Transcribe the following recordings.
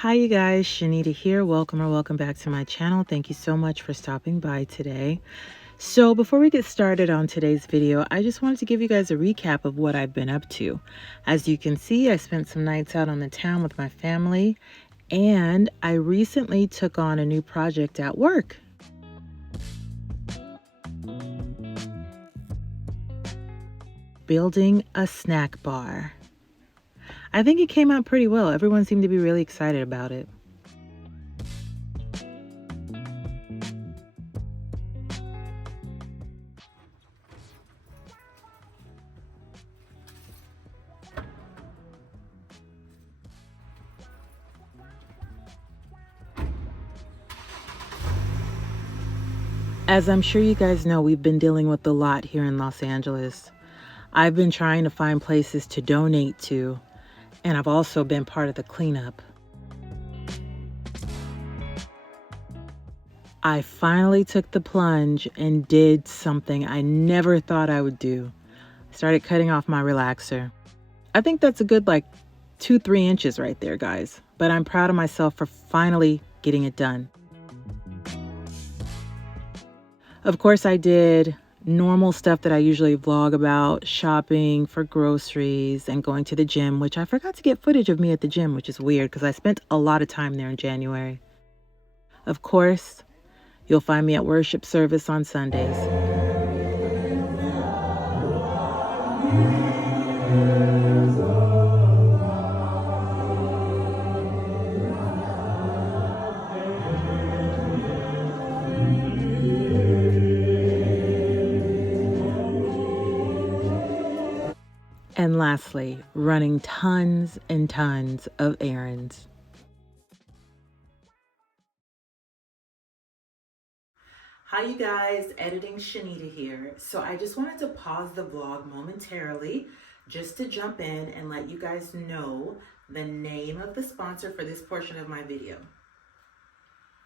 Hi you guys, Shenita here. Welcome back to my channel. Thank you so much for stopping by today. So before we get started on today's video, I just wanted to give you guys a recap of what I've been up to. As you can see, I spent some nights out on the town with my family, and I recently took on a new project at work. Building a snack bar. I think it came out pretty well. Everyone seemed to be really excited about it. As I'm sure you guys know, we've been dealing with a lot here in Los Angeles. I've been trying to find places to donate to, and I've also been part of the cleanup. I finally took the plunge and did something I never thought I would do. I started cutting off my relaxer. I think that's a good 2-3 inches right there, guys. But I'm proud of myself for finally getting it done. Of course, I did normal stuff that I usually vlog about, shopping for groceries and going to the gym, which I forgot to get footage of me at the gym, which is weird because I spent a lot of time there in January. Of course, you'll find me at worship service on Sundays. And lastly, running tons and tons of errands. Hi you guys, editing Shenita here. So I just wanted to pause the vlog momentarily just to jump in and let you guys know the name of the sponsor for this portion of my video.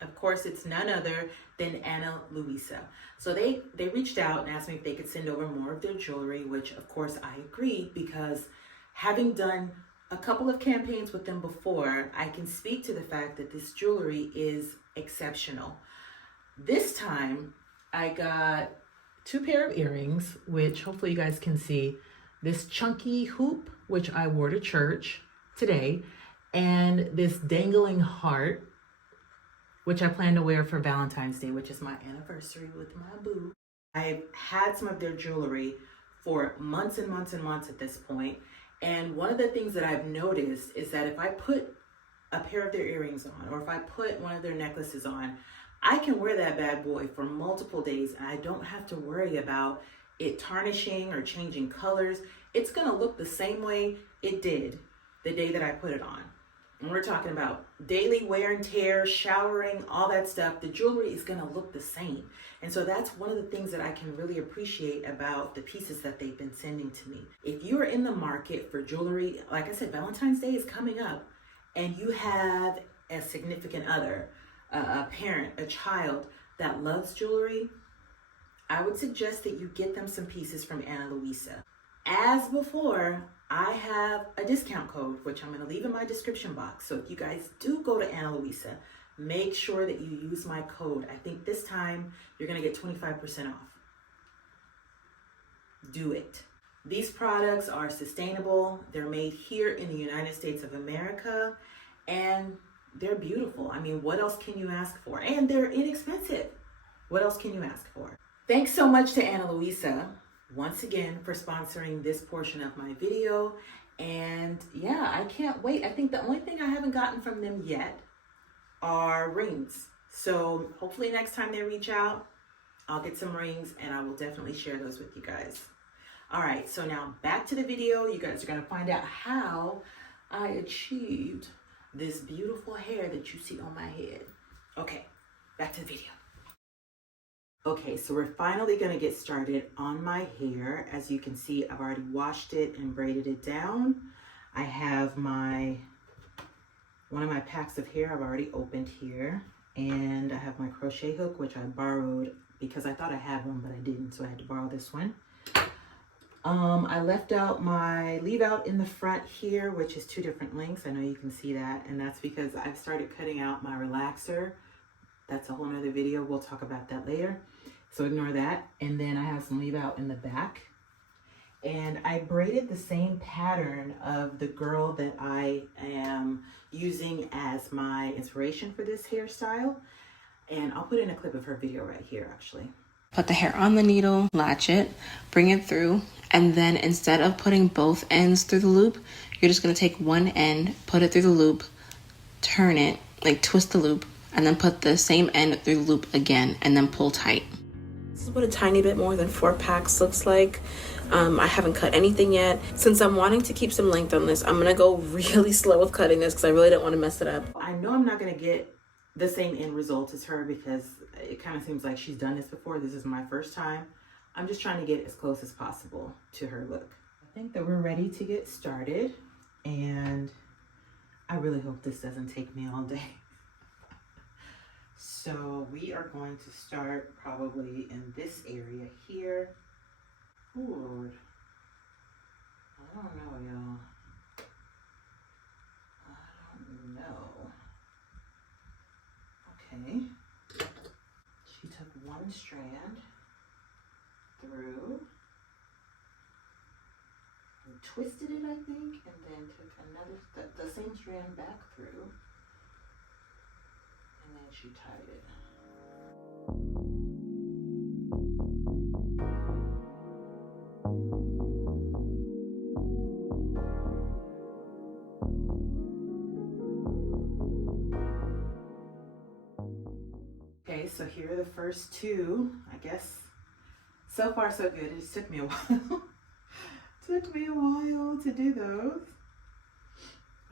Of course, it's none other than Louisa. So they reached out and asked me if they could send over more of their jewelry, which of course I agreed because having done a couple of campaigns with them before, I can speak to the fact that this jewelry is exceptional. This time I got 2 pair of earrings, which hopefully you guys can see. This chunky hoop, which I wore to church today, and this dangling heart, which I plan to wear for Valentine's Day, which is my anniversary with my boo. I've had some of their jewelry for months and months and months at this point. And one of the things that I've noticed is that if I put a pair of their earrings on, or if I put one of their necklaces on, I can wear that bad boy for multiple days and I don't have to worry about it tarnishing or changing colors. It's gonna look the same way it did the day that I put it on. And we're talking about daily wear and tear, showering, all that stuff. The jewelry is gonna look the same. And so that's one of the things that I can really appreciate about the pieces that they've been sending to me. If you are in the market for jewelry, like I said, Valentine's Day is coming up, and you have a significant other, a parent, a child that loves jewelry, I would suggest that you get them some pieces from Louisa. As before, I have a discount code, which I'm going to leave in my description box. So if you guys do go to Louisa, make sure that you use my code. I think this time you're going to get 25% off. Do it. These products are sustainable. They're made here in the United States of America, and they're beautiful. I mean, what else can you ask for? And they're inexpensive. What else can you ask for? Thanks so much to Louisa once again for sponsoring this portion of my video. And yeah, I can't wait. I think the only thing I haven't gotten from them yet are rings. So hopefully next time they reach out, I'll get some rings and I will definitely share those with you guys. All right, so now back to the video. You guys are gonna find out how I achieved this beautiful hair that you see on my head. Okay, back to the video. Okay, so we're finally gonna get started on my hair. As you can see, I've already washed it and braided it down. I have one of my packs of hair I've already opened here. And I have my crochet hook, which I borrowed because I thought I had one, but I didn't, so I had to borrow this one. I left out my leave out in the front here, which is 2 different lengths. I know you can see that, and that's because I've started cutting out my relaxer. That's a whole nother video. We'll talk about that later. So ignore that. And then I have some leave out in the back. And I braided the same pattern of the girl that I am using as my inspiration for this hairstyle. And I'll put in a clip of her video right here, actually. Put the hair on the needle, latch it, bring it through, and then instead of putting both ends through the loop, you're just gonna take one end, put it through the loop, turn it, like twist the loop, and then put the same end through the loop again, and then pull tight. This is what a tiny bit more than 4 packs looks like. I haven't cut anything yet. Since I'm wanting to keep some length on this, I'm gonna go really slow with cutting this because I really don't want to mess it up. I know I'm not gonna get the same end result as her because it kind of seems like she's done this before. This is my first time. I'm just trying to get as close as possible to her look. I think that we're ready to get started, and I really hope this doesn't take me all day. So we are going to start probably in this area here. Oh Lord, I don't know, y'all. I don't know. Okay, she took one strand through and twisted it, I think, and then took another, the same strand back through, and then she tied it. Okay, so here are the first 2. I guess so far so good. It just took me a while. Took me a while to do those.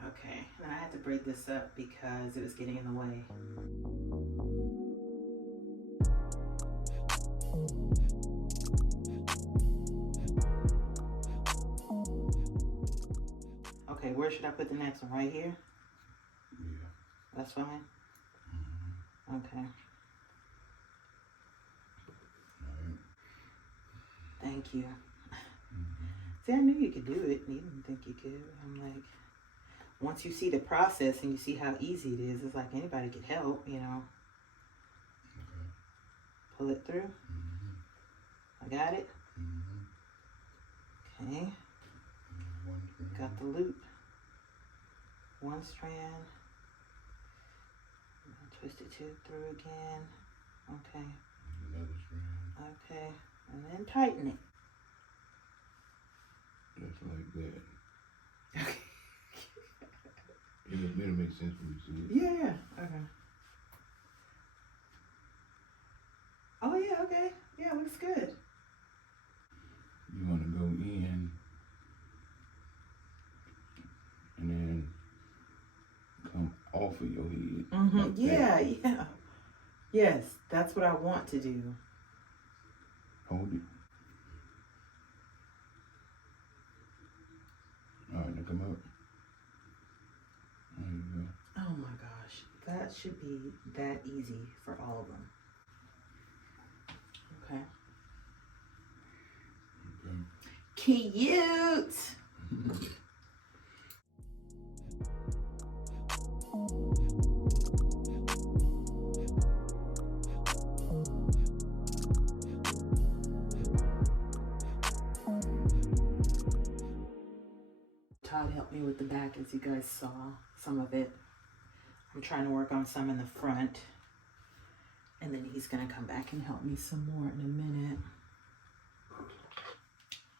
Okay, and I had to braid this up because it was getting in the way. Okay, where should I put the next one? Right here? Yeah. That's fine? Mm-hmm. Okay. Right. Thank you. Mm-hmm. See, I knew you could do it. You didn't think you could. I'm like, once you see the process and you see how easy it is, it's like anybody could help, you know. Okay. Pull it through. Mm-hmm. I got it. Mm-hmm. Okay. One strand. Got the loop. One strand. Twist it through again. Okay. Another strand. Okay. And then tighten it. Just like that. It'll make sense when you see it. Yeah. Okay. Oh yeah. Okay. Yeah, looks good. You want to go in and then come off of your head. Mm-hmm. Like Yeah. that. Yeah. Yes, that's what I want to do. Hold it. All right, now come up. There you go. Oh my gosh, that should be that easy for all of them. Okay. Cute. Todd helped me with the back, as you guys saw some of it. I'm trying to work on some in the front, and then he's gonna come back and help me some more in a minute.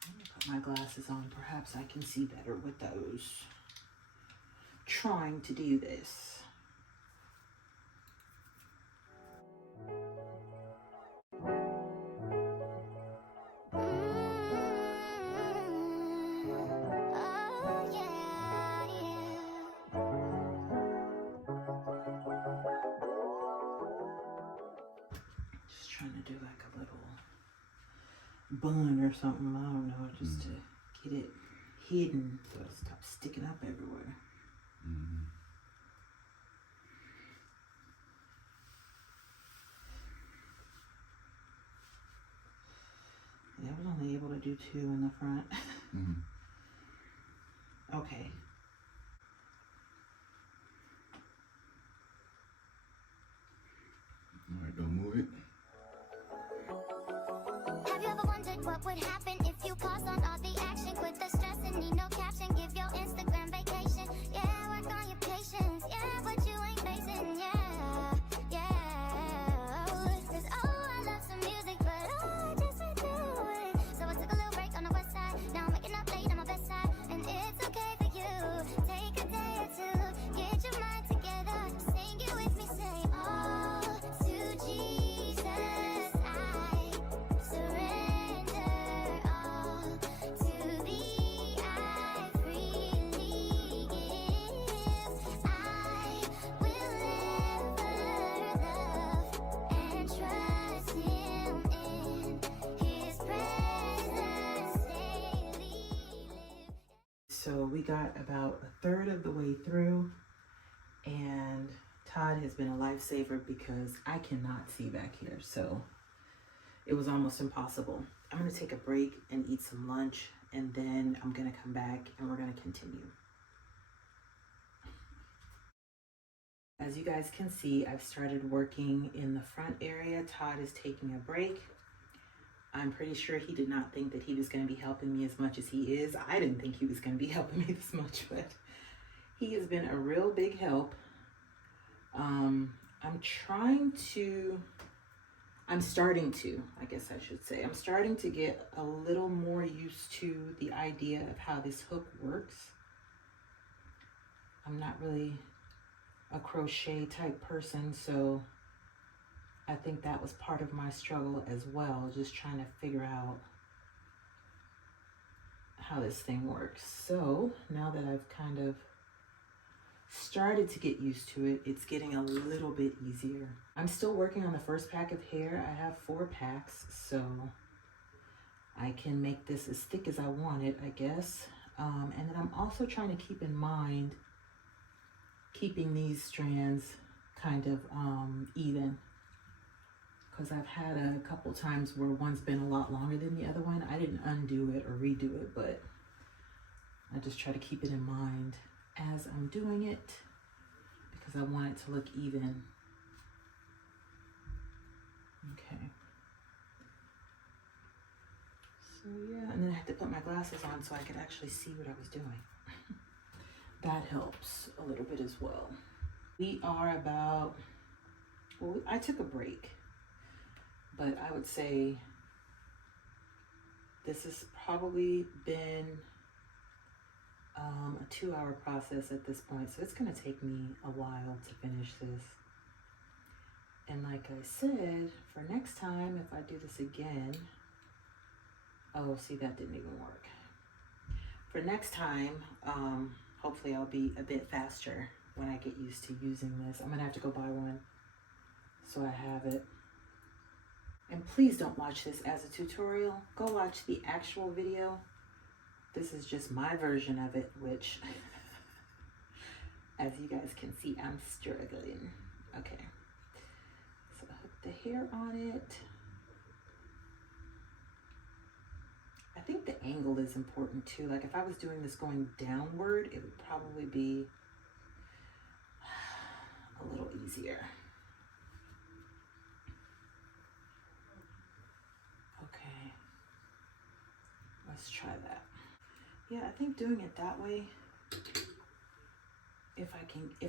Let me put my glasses on. Perhaps I can see better with those. Trying to do this. Just trying to do like a little bun or something. I don't know, just to get it hidden so it stops sticking up everywhere. Mm-hmm. Yeah, I was only able to do 2 in the front. Mm-hmm. Okay. All right, don't move it. Have you ever wondered what would happen if you paused on all the action? Quit the stress and need no caption. Give your Instagram vacation. Yeah, work on your patience. Yeah, but you ain't facing. Yeah, yeah. 'Cause I love some music, but I just went through it. So I took a little break on the west side. Now I'm waking up late on my best side, and it's okay for you. Take a day or two, get your mind together. Sing it with me, say all to Jesus. Surrender all to thee, I freely give. I will ever love and trust him in his presence daily live. So we got about a third of the way through, and Todd has been a lifesaver because I cannot see back here, so it was almost impossible. I'm gonna take a break and eat some lunch, and then I'm gonna come back and we're gonna continue. As you guys can see, I've started working in the front area. Todd is taking a break. I'm pretty sure he did not think that he was going to be helping me as much as he is. I didn't think he was going to be helping me this much, but he has been a real big help. I'm starting to, I guess I should say, I'm starting to get a little more used to the idea of how this hook works. I'm not really a crochet type person, so I think that was part of my struggle as well, just trying to figure out how this thing works. So now that I've kind of started to get used to it, it's getting a little bit easier. I'm still working on the first pack of hair. I have 4 packs, so I can make this as thick as I want it, I guess. And then I'm also trying to keep in mind keeping these strands kind of even, because I've had a couple times where one's been a lot longer than the other one. I didn't undo it or redo it, but I just try to keep it in mind as I'm doing it because I want it to look even. Okay. So yeah, and then I had to put my glasses on so I could actually see what I was doing. That helps a little bit as well. We are about, well, I took a break, but I would say this has probably been a 2-hour process at this point, so it's going to take me a while to finish this. And like I said, for next time, if I do this again, oh, see, that didn't even work. For next time, hopefully I'll be a bit faster when I get used to using this. I'm gonna have to go buy one so I have it. And please don't watch this as a tutorial. Go watch the actual video. This is just my version of it, which, as you guys can see, I'm struggling. Okay, so I hook the hair on it. I think the angle is important too. Like if I was doing this going downward, it would probably be a little easier. Okay, let's try that. Yeah, I think doing it that way, if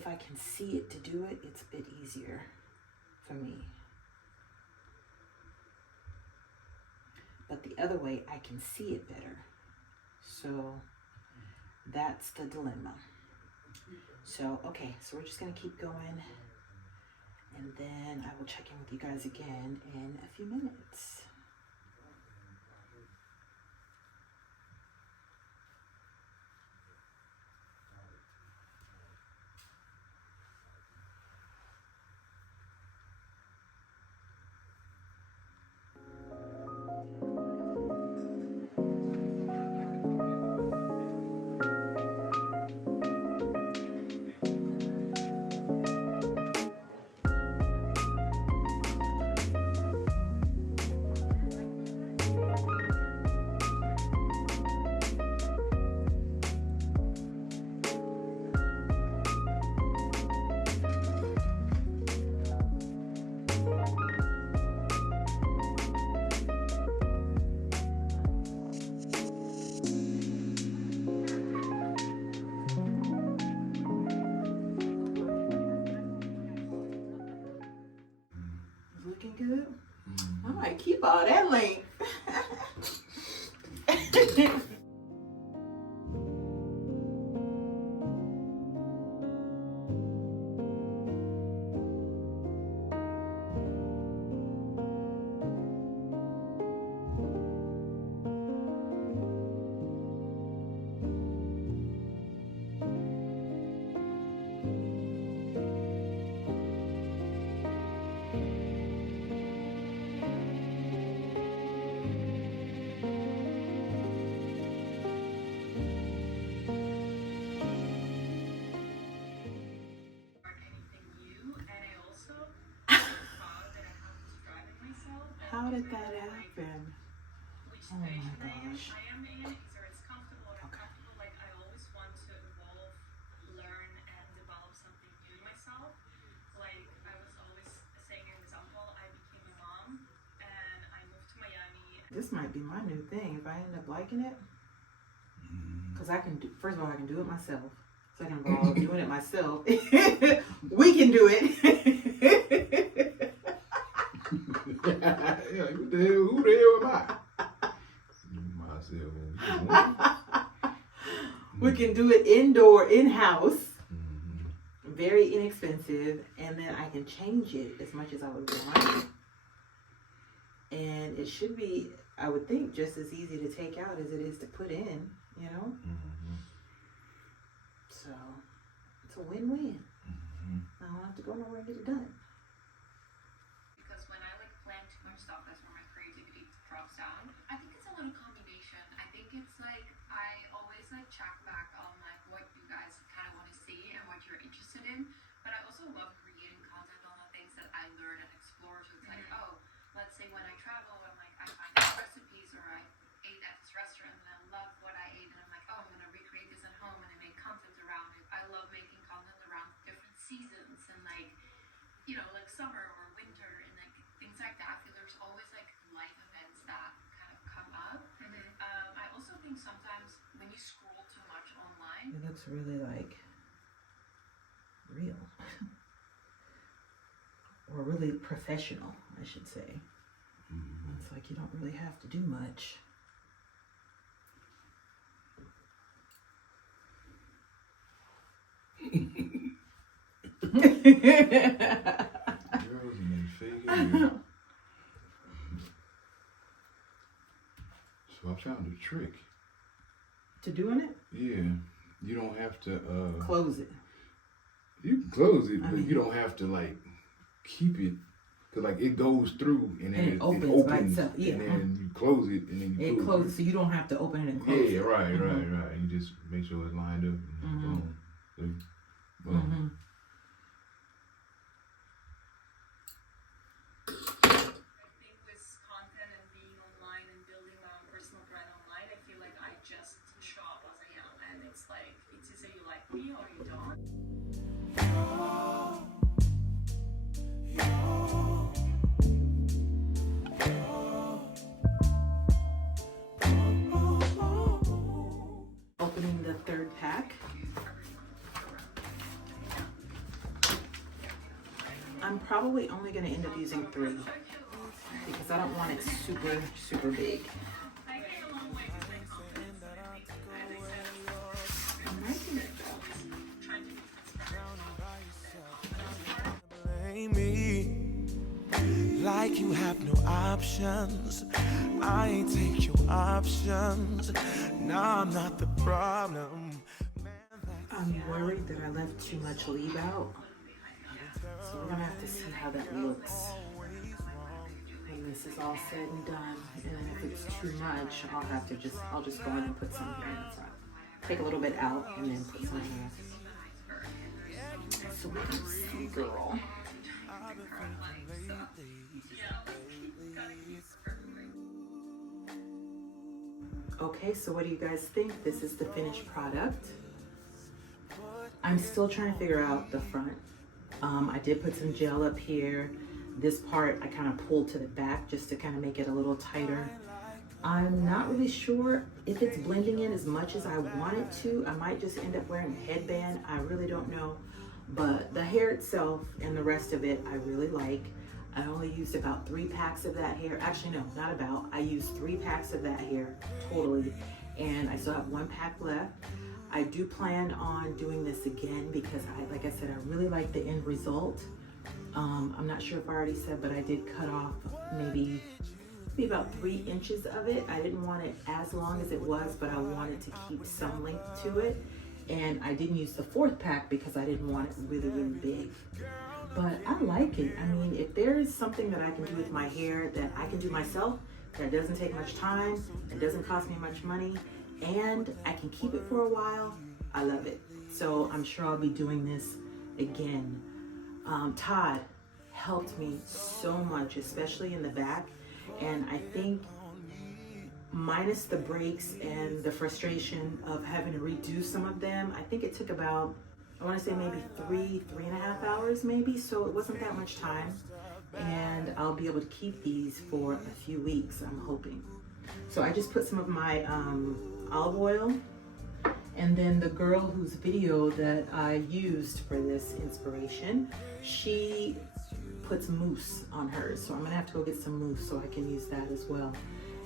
I can see it to do it, it's a bit easier for me. But the other way, I can see it better. So that's the dilemma. So, okay, so we're just gonna keep going, and then I will check in with you guys again in a few minutes. might keep all that length. How did that happen? Oh my gosh. Okay. This might be my new thing if I end up liking it. Because I can do, first of all, I can do it myself. Second of all, doing it myself, we can do it. Yeah, who the hell am I? Myself. We can do it indoor, in-house, very inexpensive, and then I can change it as much as I would want. And it should be, I would think, just as easy to take out as it is to put in, you know? So, it's a win-win. I don't have to go nowhere and get it done. Because when I like plan too much stuff, that's where my creativity drops down. I think it's a little combination. I think it's like I always like check back on like what you guys kind of want to see and what you're interested in. But I also love creating content on the things that I learn and explore. So it's like, oh, let's say when I travel, I'm like, I find these recipes or I ate at this restaurant and I love what I ate and I'm like, oh, I'm gonna recreate this at home and I make content around it. I love making content around different seasons and like, you know, like summer or winter and like things like that. Because there's always like life events that kind of come up. I also think sometimes when you scroll too much online, It looks really like real. Or really professional, I should say. It's like you don't really have to do much. Girls and they fake it. So I found a trick. To doing it? Yeah, you don't have to. Close it. You can close it, but mean- you don't have to like keep it. Cause like it goes through and then And it opens by itself, yeah. and then you close it and then you It closes, so you don't have to open it and close Yeah, it. right. You just make sure it's lined up. And boom. Boom. I think with content and being online and building my own personal brand online, I feel like I just show up as I am, and it's like it's either you like me or you don't. Opening the third pack. I'm probably only going to end up using 3 because I don't want it super, super big. Blame me like you have no options. I ain't take your options. Nah, I'm not the problem. I'm worried that I left too much leave out. So we're gonna have to see how that looks when this is all said and done. And then if it's too much, I'll just go in and put some here in the front. Take a little bit out and then put some here. So we can see, girl. Okay, so what do you guys think? This is the finished product. I'm still trying to figure out the front. I did put some gel up here. This part I kind of pulled to the back just to kind of make it a little tighter. I'm not really sure if it's blending in as much as I want it to. I might just end up wearing a headband. I really don't know. But the hair itself and the rest of it, I really like. I only used about 3 packs of that hair. Actually, no, not about. I used 3 packs of that hair totally, and I still have 1 pack left. I do plan on doing this again because like I said, I really like the end result. I'm not sure if I already said, but I did cut off maybe about 3 inches of it. I didn't want it as long as it was, but I wanted to keep some length to it. And I didn't use the 4th pack because I didn't want it really, really big. But I like it. I mean, if there is something that I can do with my hair that I can do myself, that doesn't take much time, it doesn't cost me much money, and I can keep it for a while, I love it. So I'm sure I'll be doing this again. Todd helped me so much, especially in the back. And I think minus the breaks and the frustration of having to redo some of them, I think it took about, I want to say maybe 3.5 hours maybe. So it wasn't that much time. And I'll be able to keep these for a few weeks, I'm hoping. So I just put some of my olive oil, and then the girl whose video that I used for this inspiration, she puts mousse on hers. So I'm gonna have to go get some mousse so I can use that as well.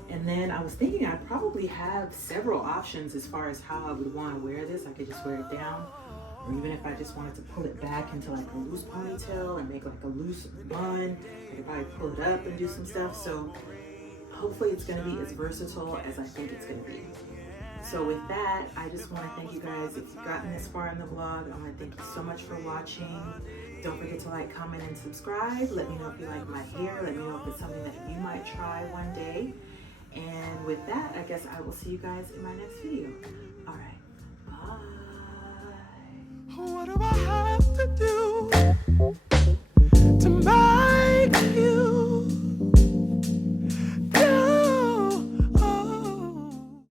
And then I was thinking I probably have several options as far as how I would want to wear this. I could just wear it down, or even if I just wanted to pull it back into like a loose ponytail and make like a loose bun, I could probably pull it up and do some stuff. So hopefully it's gonna be as versatile as I think it's gonna be. So with that, I just want to thank you guys. If you've gotten this far in the vlog, I want to thank you so much for watching. Don't forget to like, comment, and subscribe. Let me know if you like my hair. Let me know if it's something that you might try one day. And with that, I guess I will see you guys in my next video. All right, bye. What do I have to do